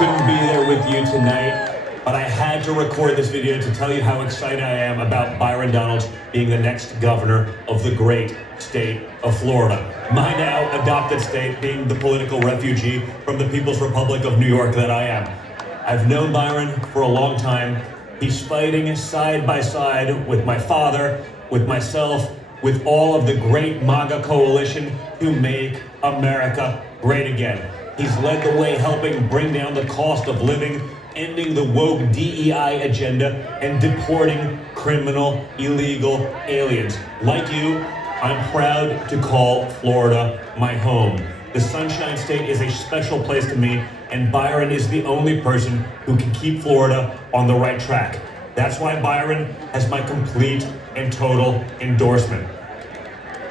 couldn't be there with you tonight, but I had to record this video to tell you how excited I am about Byron Donalds being the next governor of the great state of Florida. My now adopted state, being the political refugee from the People's Republic of New York that I am. I've known Byron for a long time. He's fighting side by side with my father, with myself, with all of the great MAGA coalition to make America great again. He's led the way helping bring down the cost of living, ending the woke DEI agenda, and deporting criminal, illegal aliens. Like you, I'm proud to call Florida my home. The Sunshine State is a special place to me, and Byron is the only person who can keep Florida on the right track. That's why Byron has my complete and total endorsement.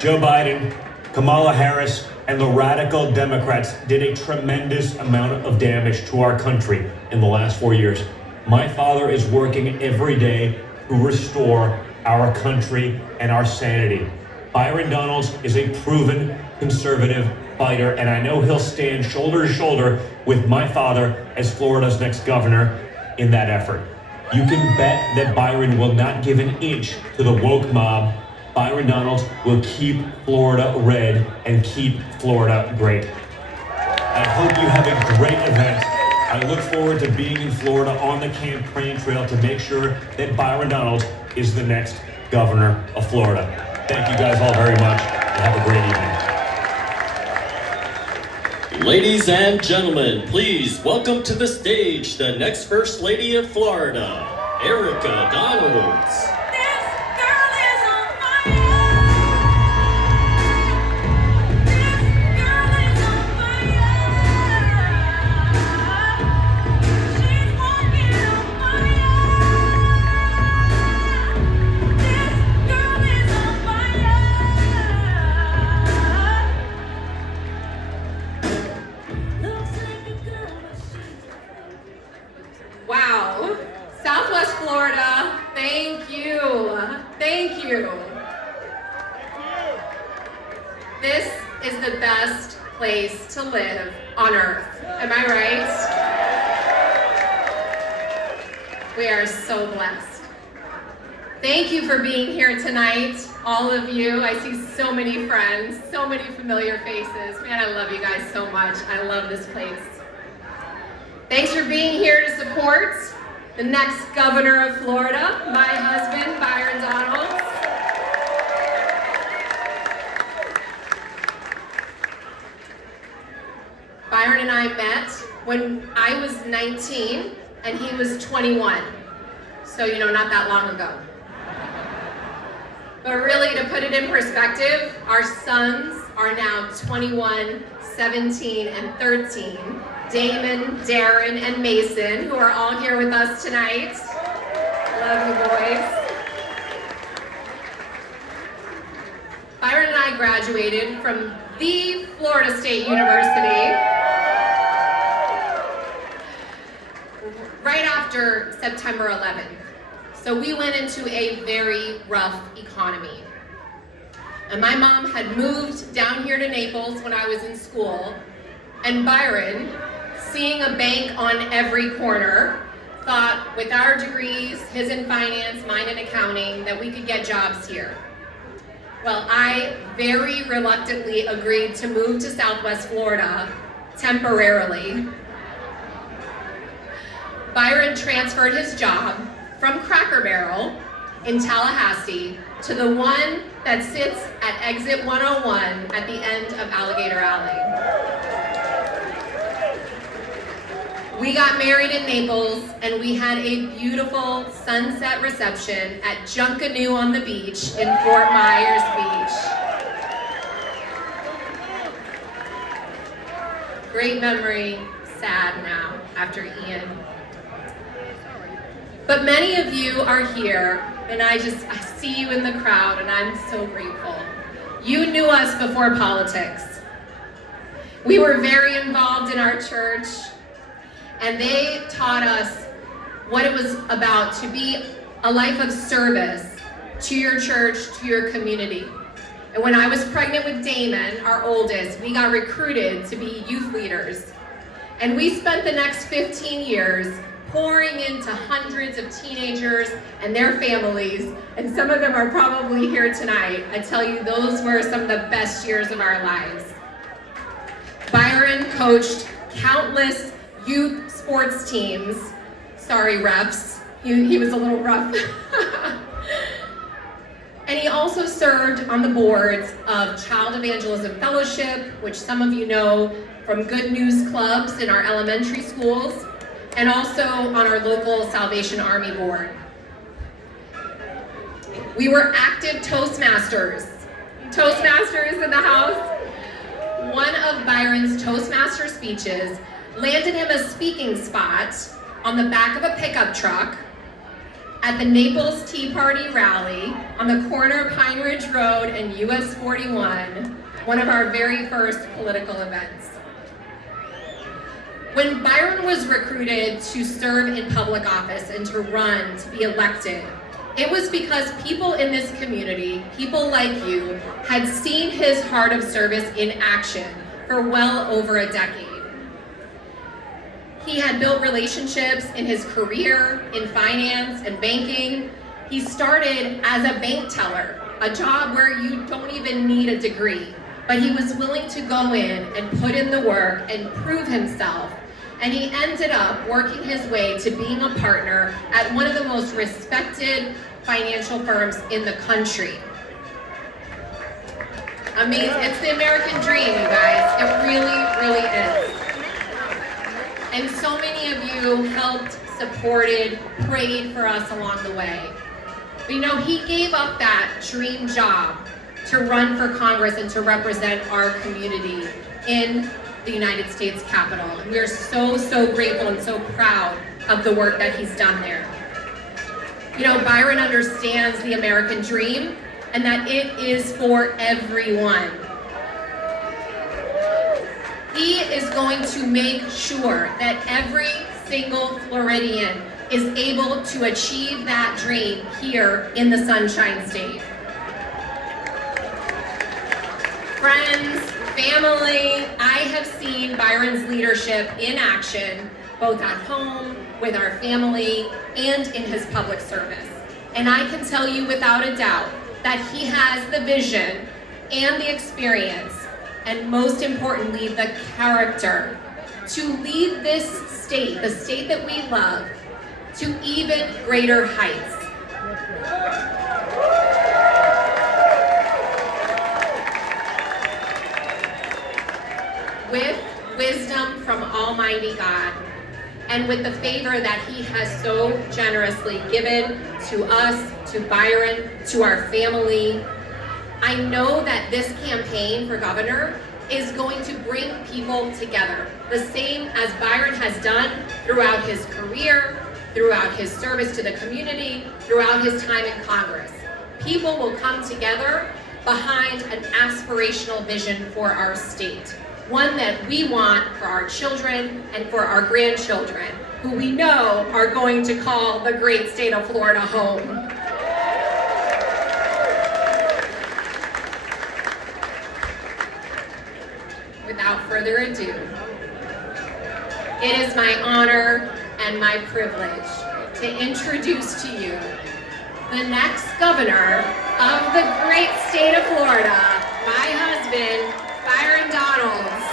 Joe Biden, Kamala Harris, and the radical Democrats did a tremendous amount of damage to our country in the last 4 years. My father is working every day to restore our country and our sanity. Byron Donalds is a proven conservative fighter, and I know he'll stand shoulder to shoulder with my father as Florida's next governor in that effort. You can bet that Byron will not give an inch to the woke mob. Byron Donalds will keep Florida red and keep Florida great. I hope you have a great event. I look forward to being in Florida on the campaign trail to make sure that Byron Donalds is the next governor of Florida. Thank you guys all very much, and have a great evening. Ladies and gentlemen, please welcome to the stage the next First Lady of Florida, Erica Donalds. Wow, Southwest Florida, thank you, thank you. This is the best place to live on earth, am I right? We are so blessed. Thank you for being here tonight, all of you. I see so many friends, so many familiar faces. Man, I love you guys so much. I love this place. Thanks for being here to support the next governor of Florida, my husband, Byron Donalds. Byron and I met when I was 19 and he was 21. So, not that long ago. But really, to put it in perspective, our sons are now 21, 17, and 13. Damon, Darren, and Mason, who are all here with us tonight. Love you, boys. Byron and I graduated from the Florida State University right after September 11th. So we went into a very rough economy. And my mom had moved down here to Naples when I was in school, and Byron, seeing a bank on every corner, thought with our degrees, his in finance, mine in accounting, that we could get jobs here. Well, I very reluctantly agreed to move to Southwest Florida temporarily. Byron transferred his job from Cracker Barrel in Tallahassee to the one that sits at exit 101 at the end of Alligator Alley. We got married in Naples, and we had a beautiful sunset reception at Junkanoo on the beach in Fort Myers Beach. Great memory, sad now after Ian. But many of you are here, and I see you in the crowd, and I'm so grateful. You knew us before politics. We were very involved in our church, and they taught us what it was about to be a life of service to your church, to your community. And when I was pregnant with Damon, our oldest, we got recruited to be youth leaders. And we spent the next 15 years pouring into hundreds of teenagers and their families, and some of them are probably here tonight. I tell you, those were some of the best years of our lives. Byron coached countless youth sports teams. Sorry, refs. He was a little rough. And he also served on the boards of Child Evangelism Fellowship, which some of you know from Good News Clubs in our elementary schools, and also on our local Salvation Army board. We were active Toastmasters. Toastmasters in the house. One of Byron's Toastmaster speeches landed him a speaking spot on the back of a pickup truck at the Naples Tea Party rally on the corner of Pine Ridge Road and US 41, one of our very first political events. When Byron was recruited to serve in public office and to run, to be elected, it was because people in this community, people like you, had seen his heart of service in action for well over a decade. He had built relationships in his career, in finance and banking. He started as a bank teller, a job where you don't even need a degree, but he was willing to go in and put in the work and prove himself. And he ended up working his way to being a partner at one of the most respected financial firms in the country. Amazing. It's the American dream, you guys. It really, really is. And so many of you helped, supported, prayed for us along the way. But you know, he gave up that dream job to run for Congress and to represent our community in the United States Capitol. And we are so, so grateful and so proud of the work that he's done there. You know, Byron understands the American dream and that it is for everyone. He is going to make sure that every single Floridian is able to achieve that dream here in the Sunshine State. Friends, family, I have seen Byron's leadership in action, both at home, with our family, and in his public service. And I can tell you without a doubt that he has the vision and the experience, and most importantly, the character to lead this state, the state that we love, to even greater heights. With wisdom from Almighty God, and with the favor that he has so generously given to us, to Byron, to our family, I know that this campaign for governor is going to bring people together, the same as Byron has done throughout his career, throughout his service to the community, throughout his time in Congress. People will come together behind an aspirational vision for our state, one that we want for our children and for our grandchildren, who we know are going to call the great state of Florida home. Without further ado, it is my honor and my privilege to introduce to you the next governor of the great state of Florida, my husband, Byron Donalds.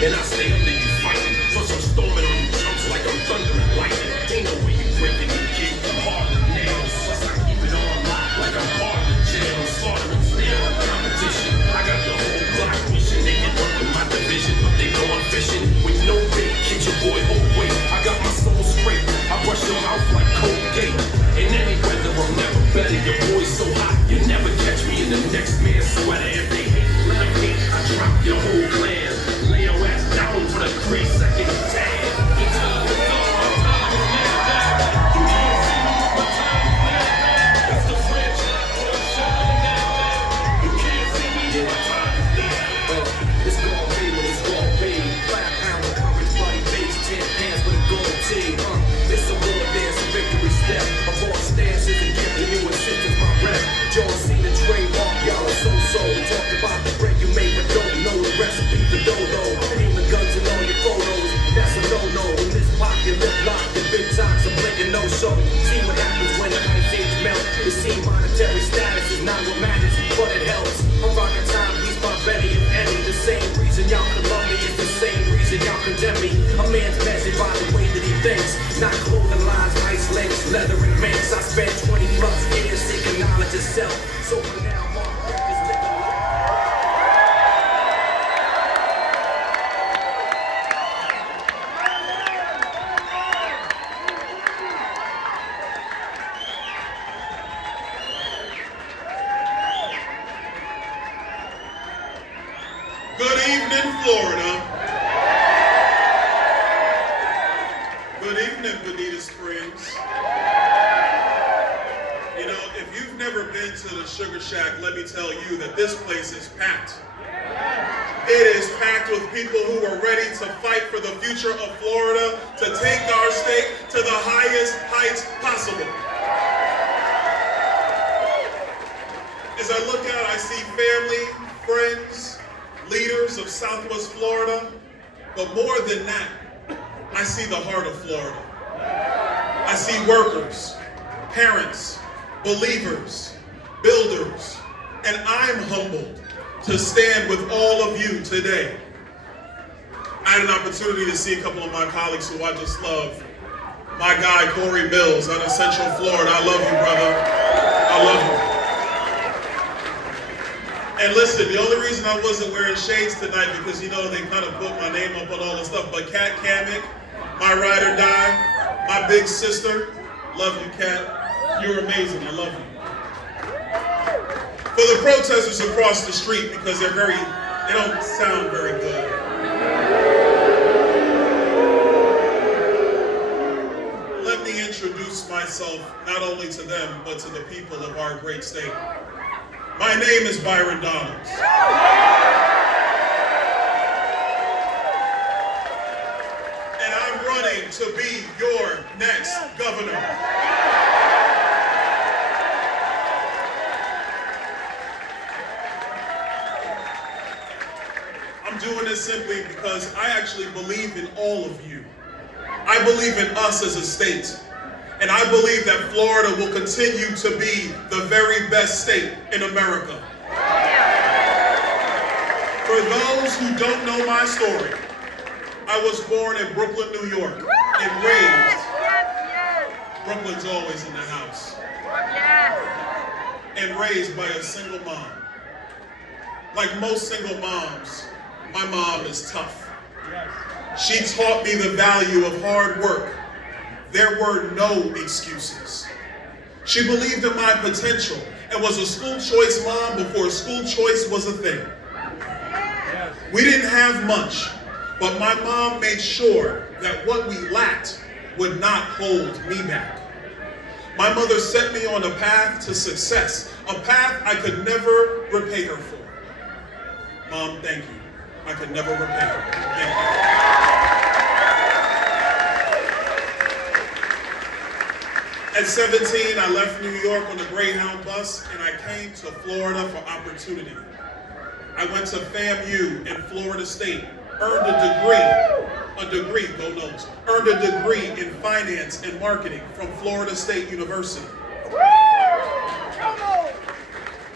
And I stay under you fighting, plus I'm storming on you chumps like I'm thunder and lightning. Ain't no way you breaking me, kid, I'm hard to nail. Plus I keep it on lock like I'm part of the jail. I'm slaughtering snail competition. I got the whole block wishing they could run with my division. A man's measured by the way that he thinks, not clothing lines, ice links, leather and minks. I spent 20 plus years seeking knowledge itself. So for now, my hope is living life. Good evening, Florida. Good evening, Bonita Springs. You know, if you've never been to the Sugar Shack, let me tell you that this place is packed. It is packed with people who are ready to fight for the future of Florida, to take our state to the highest heights possible. As I look out, I see family, friends, leaders of Southwest Florida, but more than that, I see the heart of Florida. I see workers, parents, believers, builders, and I'm humbled to stand with all of you today. I had an opportunity to see a couple of my colleagues who I just love. My guy, Corey Mills, out of Central Florida. I love you, brother. I love you. And listen, the only reason I wasn't wearing shades tonight because, you know, they kind of put my name up on all this stuff, but Kat Kamek, my ride or die, my big sister, love you, Kat. You're amazing, I love you. For the protesters across the street, because they don't sound very good. Let me introduce myself not only to them, but to the people of our great state. My name is Byron Donalds. And I'm running to be your next governor. I'm doing this simply because I actually believe in all of you. I believe in us as a state. And I believe that Florida will continue to be the very best state in America. For those who don't know my story, I was born in Brooklyn, New York, and raised. Brooklyn's always in the house. And raised by a single mom. Like most single moms, my mom is tough. She taught me the value of hard work. There were no excuses. She believed in my potential and was a school choice mom before school choice was a thing. We didn't have much, but my mom made sure that what we lacked would not hold me back. My mother set me on a path to success, a path I could never repay her for. Mom, thank you. I could never repay her. Thank you. At 17, I left New York on a Greyhound bus and I came to Florida for opportunity. I went to FAMU in Florida State, earned a degree, go Notes, earned a degree in finance and marketing from Florida State University.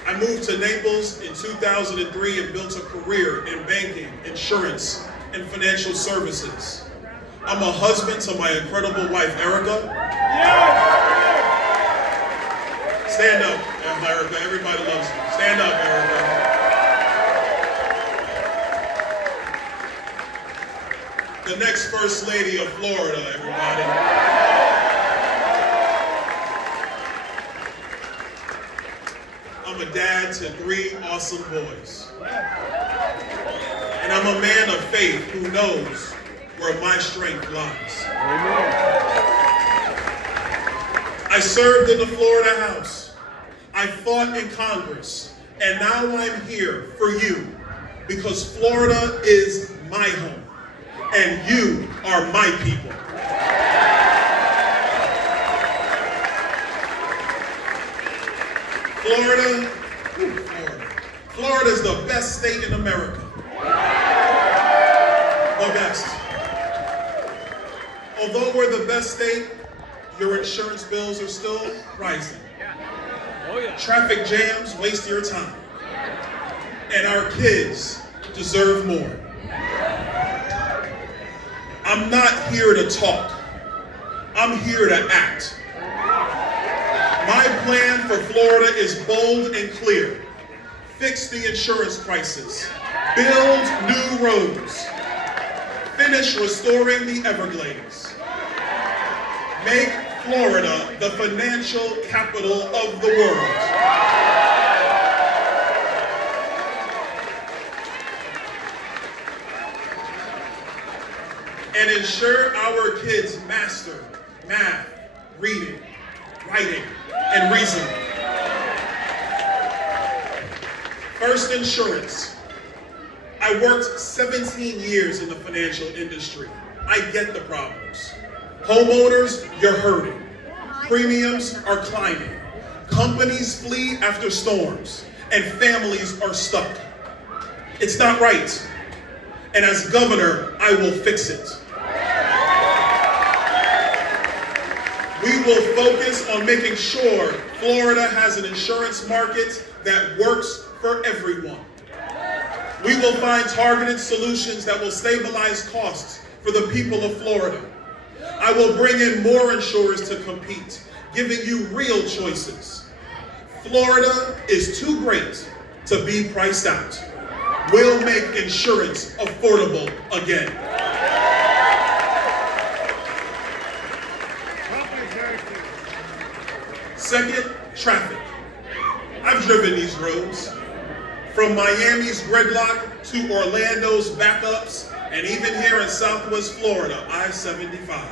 I moved to Naples in 2003 and built a career in banking, insurance, and financial services. I'm a husband to my incredible wife, Erica. Stand up, Erica. Everybody loves you. Stand up, Erica. The next First Lady of Florida, everybody. I'm a dad to 3 awesome boys. And I'm a man of faith who knows where my strength lies. I served in the Florida House. I fought in Congress. And now I'm here for you because Florida is my home and you are my people. Florida is the best state in America. The best. Although we're the best state, your insurance bills are still rising. Traffic jams waste your time. And our kids deserve more. I'm not here to talk. I'm here to act. My plan for Florida is bold and clear. Fix the insurance crisis. Build new roads. Finish restoring the Everglades. Make Florida the financial capital of the world. And ensure our kids master math, reading, writing, and reasoning. First, insurance. I worked 17 years in the financial industry. I get the problems. Homeowners, you're hurting. Premiums are climbing. Companies flee after storms, and families are stuck. It's not right. And as governor, I will fix it. We will focus on making sure Florida has an insurance market that works for everyone. We will find targeted solutions that will stabilize costs for the people of Florida. I will bring in more insurers to compete, giving you real choices. Florida is too great to be priced out. We'll make insurance affordable again. Second, traffic. I've driven these roads. From Miami's gridlock to Orlando's backups, and even here in Southwest Florida, I-75.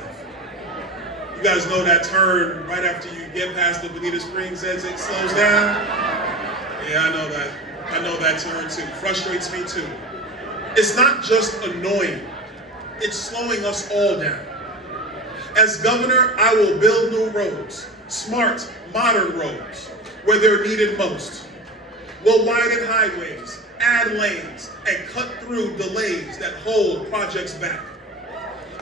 You guys know that turn right after you get past the Bonita Springs exit slows down? Yeah, I know that. I know that turn too. Frustrates me too. It's not just annoying. It's slowing us all down. As governor, I will build new roads, smart, modern roads, where they're needed most. We'll widen highways, add lanes, and cut through delays that hold projects back.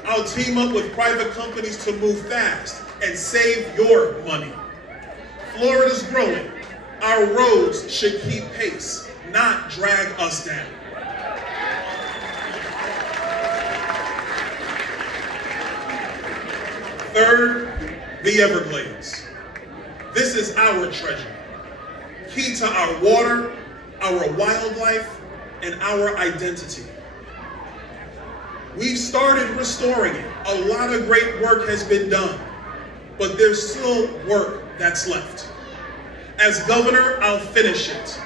I'll team up with private companies to move fast and save your money. Florida's growing. Our roads should keep pace, not drag us down. Third, the Everglades. This is our treasure. Key to our water, our wildlife, and our identity. We've started restoring it. A lot of great work has been done, but there's still work that's left. As governor, I'll finish it.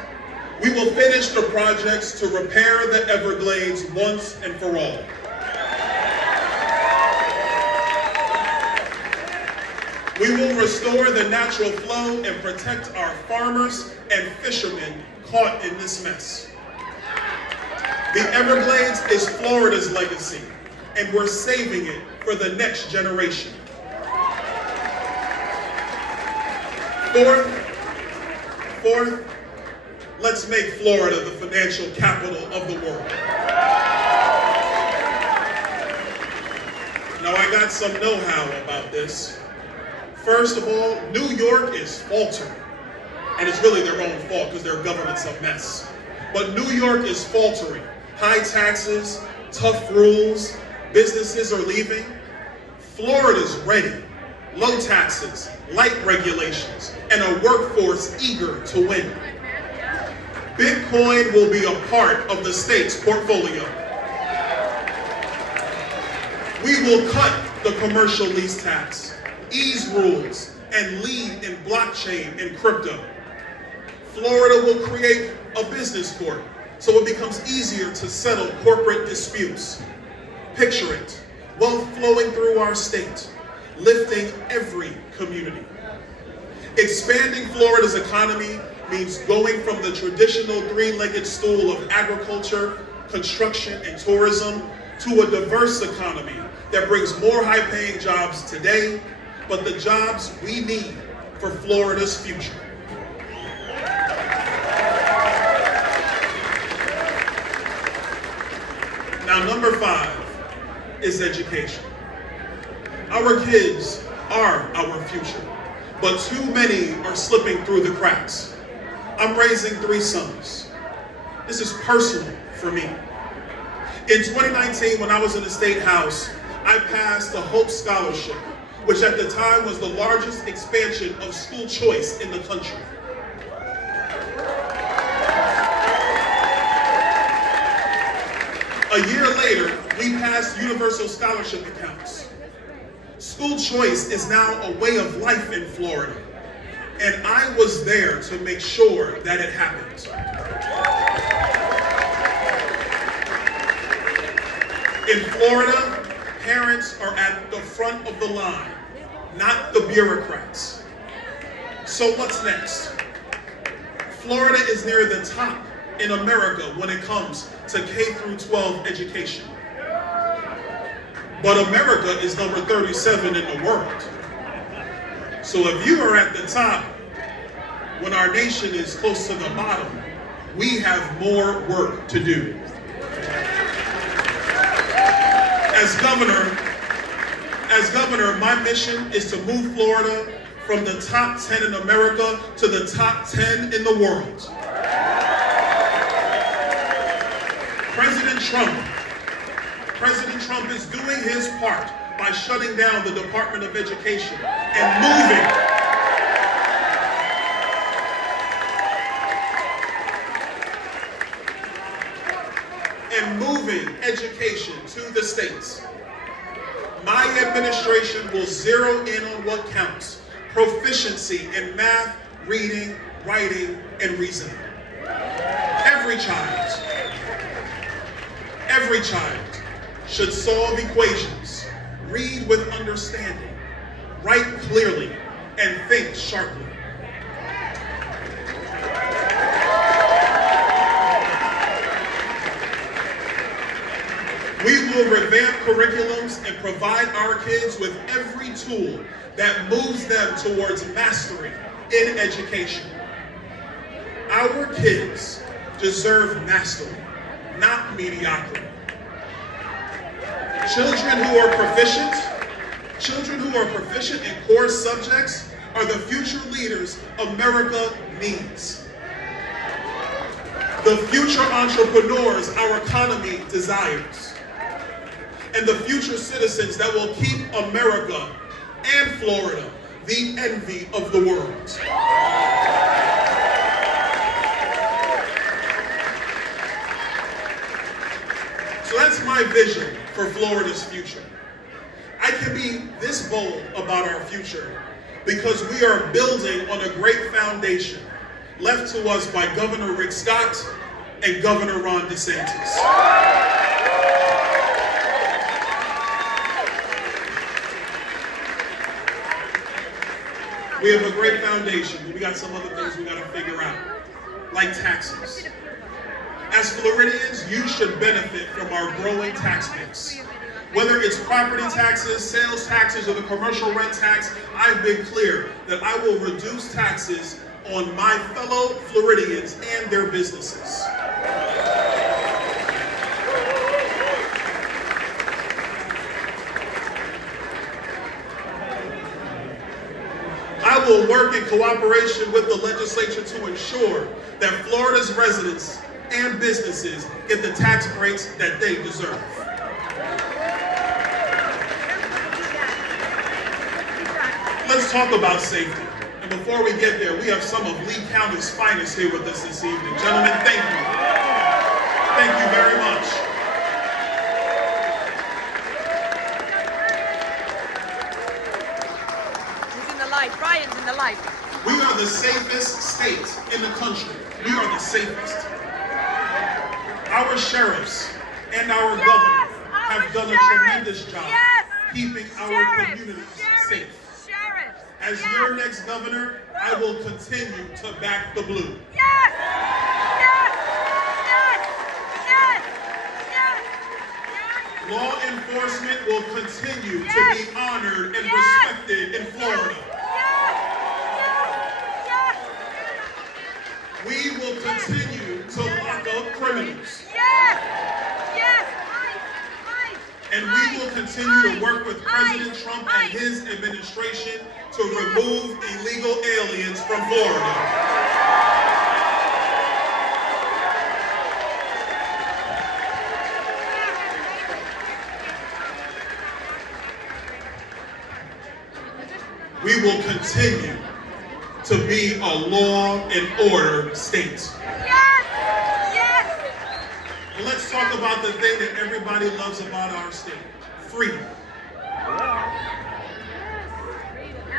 We will finish the projects to repair the Everglades once and for all. We will restore the natural flow and protect our farmers and fishermen caught in this mess. The Everglades is Florida's legacy, and we're saving it for the next generation. Fourth, let's make Florida the financial capital of the world. Now, I got some know-how about this. First of all, New York is faltering. And it's really their own fault because their government's a mess. But New York is faltering. High taxes, tough rules, businesses are leaving. Florida's ready. Low taxes, light regulations, and a workforce eager to win. Bitcoin will be a part of the state's portfolio. We will cut the commercial lease tax, ease rules, and lead in blockchain and crypto. Florida will create a business court so it becomes easier to settle corporate disputes. Picture it, wealth flowing through our state, lifting every community. Expanding Florida's economy means going from the traditional three-legged stool of agriculture, construction, and tourism to a diverse economy that brings more high-paying jobs today, but the jobs we need for Florida's future. Now, number 5 is education. Our kids are our future, but too many are slipping through the cracks. I'm raising 3 sons. This is personal for me. In 2019, when I was in the State House, I passed the Hope Scholarship, which at the time was the largest expansion of school choice in the country. A year later, we passed universal scholarship accounts. School choice is now a way of life in Florida, and I was there to make sure that it happened. In Florida, parents are at the front of the line, not the bureaucrats. So what's next? Florida is near the top in America when it comes to K-12 education. But America is number 37 in the world. So if you are at the top when our nation is close to the bottom, we have more work to do. As governor, my mission is to move Florida from the top 10 in America to the top 10 in the world. President Trump is doing his part by shutting down the Department of Education and moving education to the states. My administration will zero in on what counts: proficiency in math, reading, writing, and reasoning. Every child should solve equations, read with understanding, write clearly, and think sharply. We will revamp curriculums and provide our kids with every tool that moves them towards mastery in education. Our kids deserve mastery, not mediocrity. Children who are proficient in core subjects are the future leaders America needs. The future entrepreneurs our economy desires. And the future citizens that will keep America and Florida the envy of the world. So that's my vision for Florida's future. I can be this bold about our future because we are building on a great foundation left to us by Governor Rick Scott and Governor Ron DeSantis. We have a great foundation, but we got some other things we got to figure out, like taxes. As Floridians, you should benefit from our growing tax base. Whether it's property taxes, sales taxes, or the commercial rent tax, I've been clear that I will reduce taxes on my fellow Floridians and their businesses. I will work in cooperation with the legislature to ensure that Florida's residents and businesses get the tax breaks that they deserve. Let's talk about safety. And before we get there, we have some of Lee County's finest here with us this evening. Gentlemen, thank you. Thank you very much. Brian's in the light. We are the safest state in the country. We are the safest. Our sheriffs and our governor have done a tremendous job keeping our communities safe. As your next governor, I will continue to back the blue. Law enforcement will continue to be honored and respected in Florida. We will continue to lock up criminals. And we will continue to work with President Trump and his administration to remove illegal aliens from Florida. we will continue to be a law and order state. Yes! Yes! Well, let's talk about the thing that everybody loves about our state, freedom.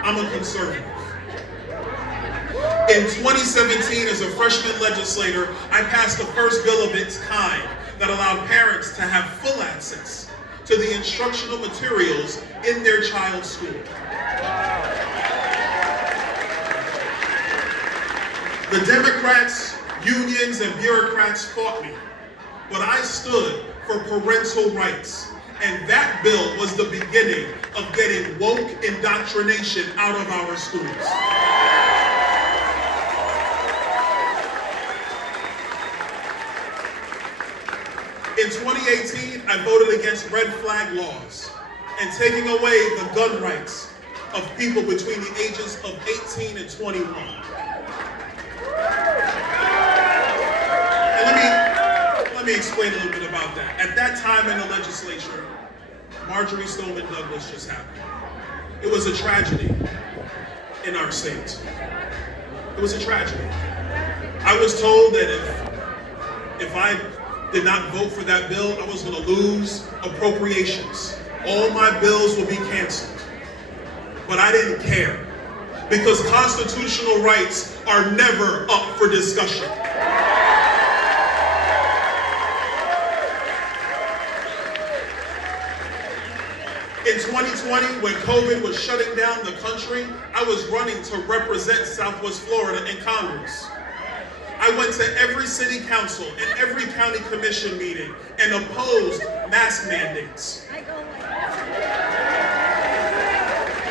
I'm a conservative. In 2017, as a freshman legislator, I passed the first bill of its kind that allowed parents to have full access to the instructional materials in their child's school. The Democrats, unions, and bureaucrats fought me, but I stood for parental rights, and that bill was the beginning of getting woke indoctrination out of our schools. In 2018, I voted against red flag laws and taking away the gun rights of people between the ages of 18 and 21. And let me explain a little bit about that. At that time in the legislature, Marjorie Stoneman Douglas just happened. It was a tragedy in our state. It was a tragedy. I was told that if I did not vote for that bill, I was going to lose appropriations. All my bills will be canceled. But I didn't care, because constitutional rights are never up for discussion. In 2020, when COVID was shutting down the country, I was running to represent Southwest Florida in Congress. I went to every city council and every county commission meeting and opposed mask mandates.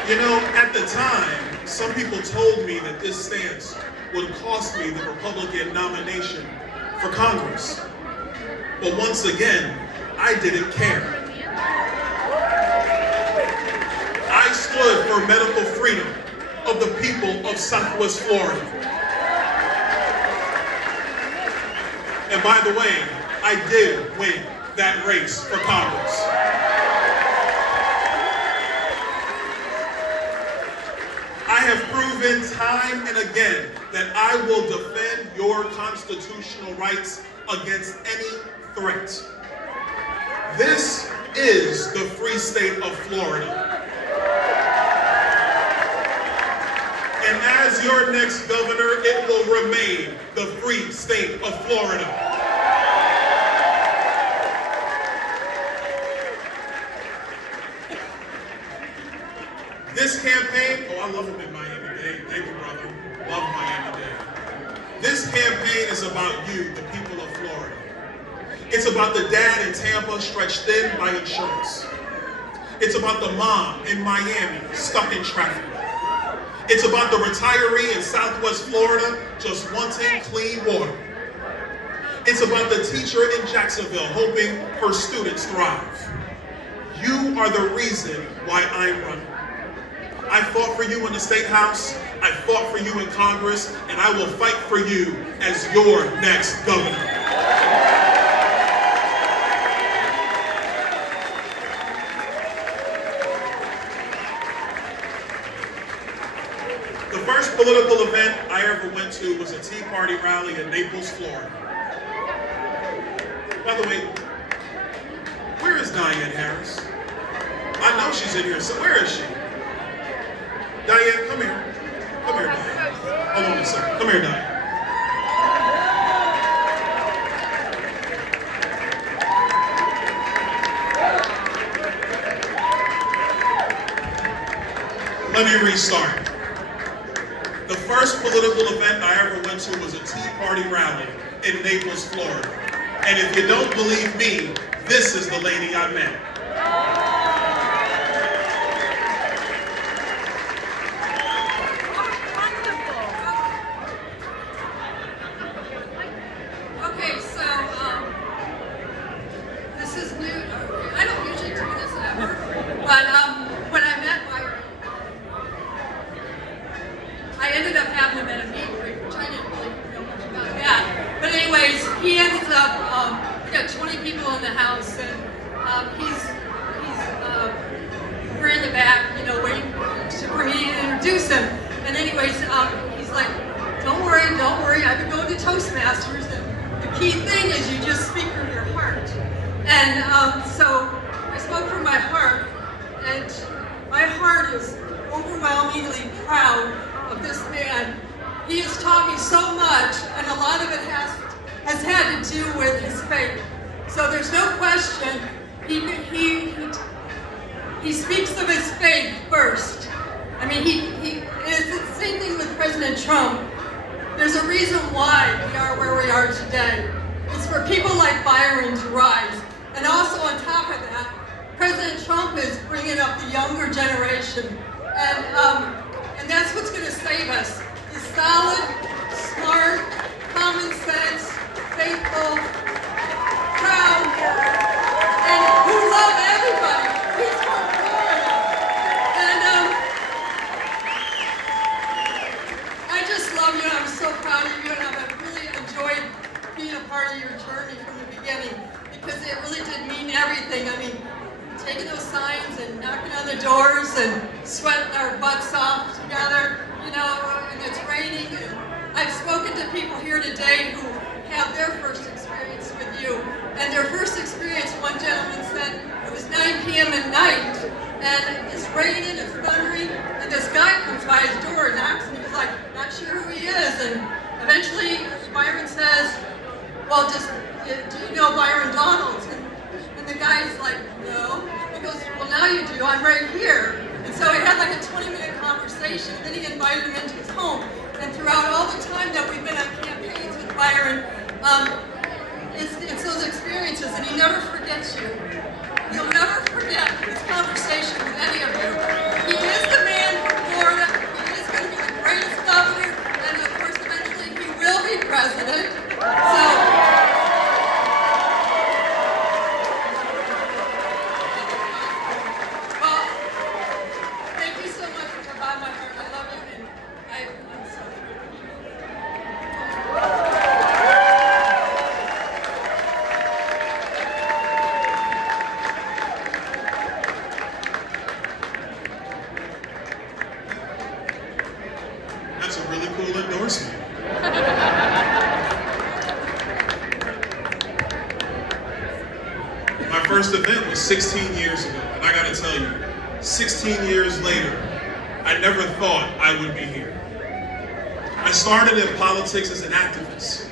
You know, at the time, some people told me that this stance would cost me the Republican nomination for Congress. But once again, I didn't care. I stood for medical freedom of the people of Southwest Florida. And by the way, I did win that race for Congress. I have proven time and again that I will defend your constitutional rights against any threat. This is the free state of Florida. And as your next governor, it will remain the free state of Florida. This campaign, I love him in Miami-Dade. Thank you, brother. Love Miami-Dade. This campaign is about you, the people of Florida. It's about the dad in Tampa stretched thin by insurance. It's about the mom in Miami stuck in traffic. It's about the retiree in Southwest Florida just wanting clean water. It's about the teacher in Jacksonville hoping her students thrive. You are the reason why I'm running. I fought for you in the State House, I fought for you in Congress, and I will fight for you as your next governor. The first political event I ever went to was a Tea Party rally in Naples, Florida. By the way, where is Diane Harris? I know she's in here, so where is she? Diane, come here. Come here, Diane. Hold on a second. Come here, Diane. Let me restart. The first political event I ever went to was a Tea Party rally in Naples, Florida. And if you don't believe me, this is the lady I met. Okay, so this is new. I don't usually do this ever, but when I met Byron, I ended up having him at a meet and greet, which I didn't really know much about that. But anyways, he ended up, 20 people in the house, and we're in the back, waiting for me to introduce him. And anyways, he's like, don't worry, I've been going to Toastmasters, and the key thing is you just speak from your heart. And so I spoke from my heart, and my heart is overwhelmingly proud of this man. He has taught me so much, and a lot of it has had to do with his faith. So there's no question, he speaks of his faith first. I mean, it's the same thing with President Trump. There's a reason why we are where we are today. It's for people like Byron to rise. And also on top of that, President Trump is bringing up the younger generation. And that's what's going to save us. Is solid, smart, common sense, faithful, proud, and who love everybody. He's from Florida. And I just love you, and I'm so proud of you, and I've really enjoyed being a part of your journey from the beginning, because it really did mean everything. I mean, taking those signs and knocking on the doors and sweating our butts off together, you know, and it's raining. And I've spoken to people here today who have their first experience with you. And their first experience, one gentleman said, it was 9 p.m. at night, and it's raining, it's thundering, and this guy comes by his door and knocks, and he's like, not sure who he is. And eventually, Byron says, well, do you know Byron Donalds? And the guy's like, no. He goes, well, now you do, I'm right here. And so we had like a 20-minute conversation, and then he invited him into his home. And throughout all the time that we've been on campaigns with Byron, it's those experiences, and he never forgets you. He'll never forget this conversation with any of you. He is the man from Florida. He is going to be the greatest governor, and of course, eventually he will be president. That's a really cool endorsement. My first event was 16 years ago, and I gotta tell you, 16 years later, I never thought I would be here. I started in politics as an activist.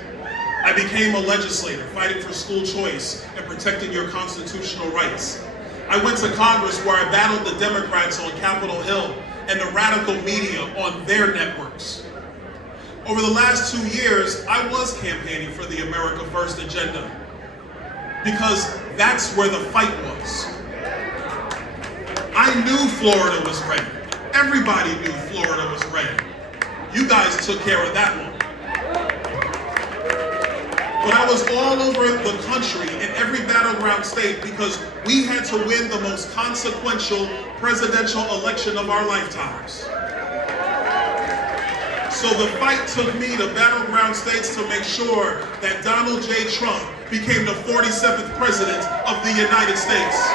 I became a legislator, fighting for school choice and protecting your constitutional rights. I went to Congress where I battled the Democrats on Capitol Hill and the radical media on their networks. Over the last 2 years, I was campaigning for the America First agenda, because that's where the fight was. I knew Florida was red. Everybody knew Florida was red. You guys took care of that one. But I was all over the country in every battleground state because we had to win the most consequential presidential election of our lifetimes. So the fight took me to battleground states to make sure that Donald J. Trump became the 47th president of the United States.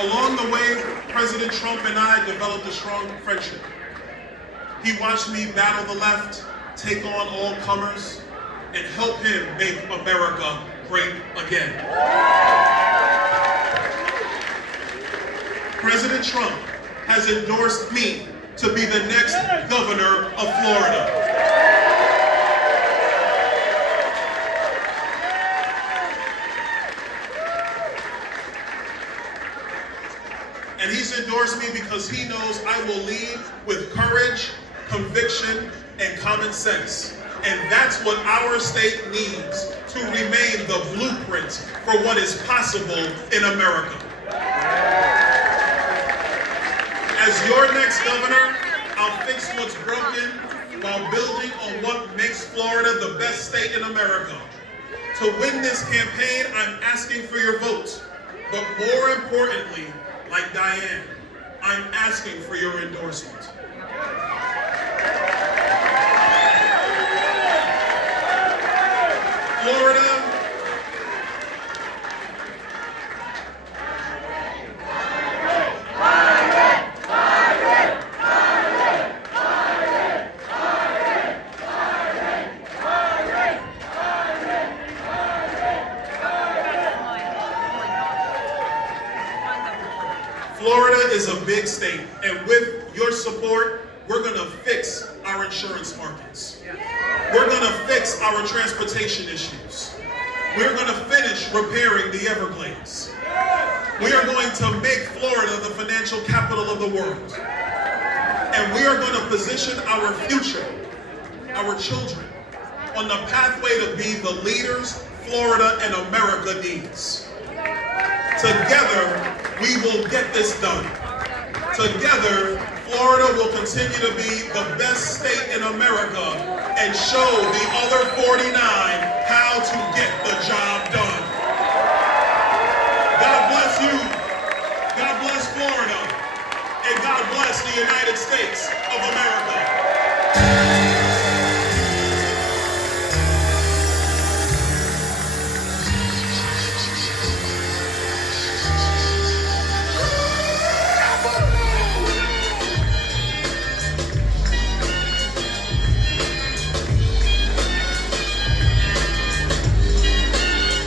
Along the way, President Trump and I developed a strong friendship. He watched me battle the left, take on all comers, and help him make America great again. President Trump has endorsed me to be the next governor of Florida. And he's endorsed me because he knows I will lead with courage, conviction, and common sense. And that's what our state needs to remain the blueprint for what is possible in America. As your next governor, I'll fix what's broken while building on what makes Florida the best state in America. To win this campaign, I'm asking for your vote. But more importantly, like Diane, I'm asking for your endorsement. Florida is a big state, and with your support, we're gonna fix our insurance markets. We're gonna fix our transportation issues. We're gonna finish repairing the Everglades. We are going to make Florida the financial capital of the world. And we are gonna position our future, our children, on the pathway to be the leaders Florida and America needs. Together, we will get this done. Together, Florida will continue to be the best state in America and show the other 49 how to get the job done. God bless you. God bless Florida. And God bless the United States of America.